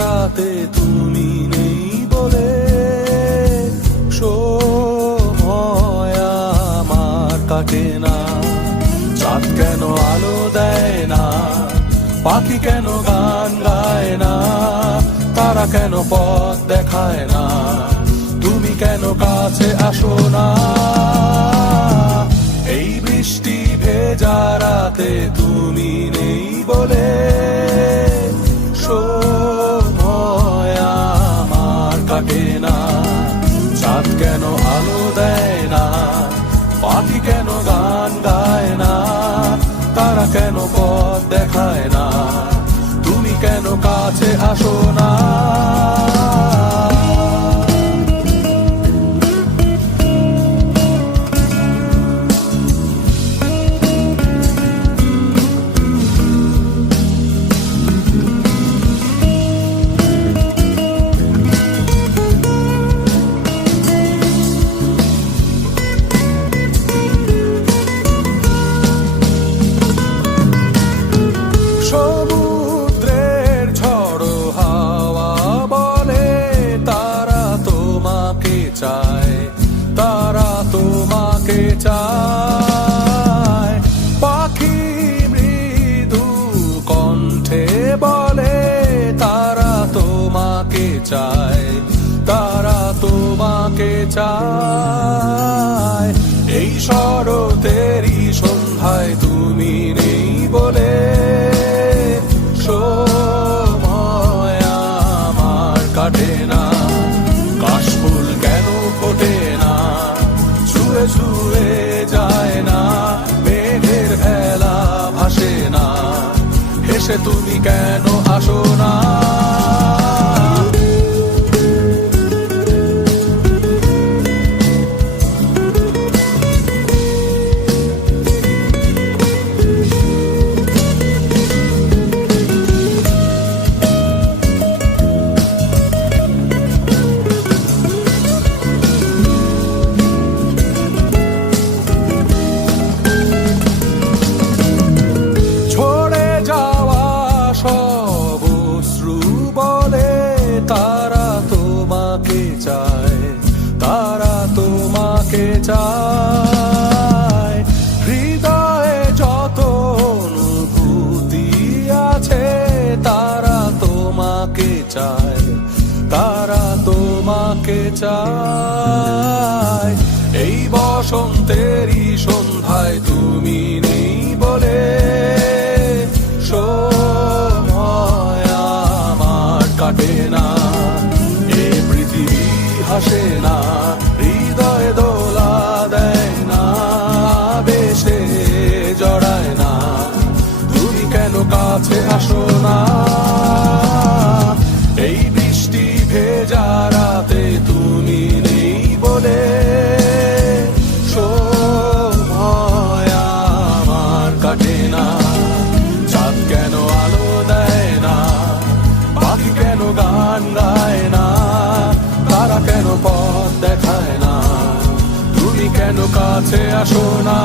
রাতে তুমি নেই বলে সময় আমার কাটে না। চাঁদ কেন আলো দেয় না, পাখি কেন গান গায় না, তারা কেন পথ দেখায় না, তুমি কেন কাছে আসো না। এই বৃষ্টি ভেজা রাতে তুমি নেই বলে সময় আমার কাটে না। চাঁদ কেন আলো দেয় না, পাখি কেন গান গায় না, তারা কেন পথ দেখায় না, তুমি কেন কাছে আসো না। সমুদ্রের ঝড়ো হাওয়া বলে তারা তোমাকে চায়, তারা তোমাকে চায়। পাখি মৃদু কণ্ঠে বলে তারা তোমাকে চায়, তারা তোমাকে চায়। এই শরতেরই সন্ধ্যায় তুমি নেই বলে সময় আমার কাটে না। কাশফুল কেন ফোটে না, ছুঁয়ে ছুঁয়ে যায় না, মেঘের ভেলা ভাসে না, হেসে তুমি কেন আসো না। তারা তোমাকে চায়, তারা তোমাকে চায়। হৃদয়ে যত অনুভূতি আছে তারা তোমাকে চায়, তারা তোমাকে চায়। এই বসন্তেরই সন্ধ্যায় তুমি নেই বলে সময় আমার কাটে না। হাসে না, হৃদয় দোলা দেয় না, বেশে জড়ায় না, তুমি কেন কাছে আসো না। এই বৃষ্টি ভেজা রাতে তুমি নেই বলে সময় আমার কাটে না। চাঁদ কেন আলো দেয় না, পাখি কেন গান গায় না, তারা কেন পথ দেখায় না, তুমি কেন কাছে আসো না।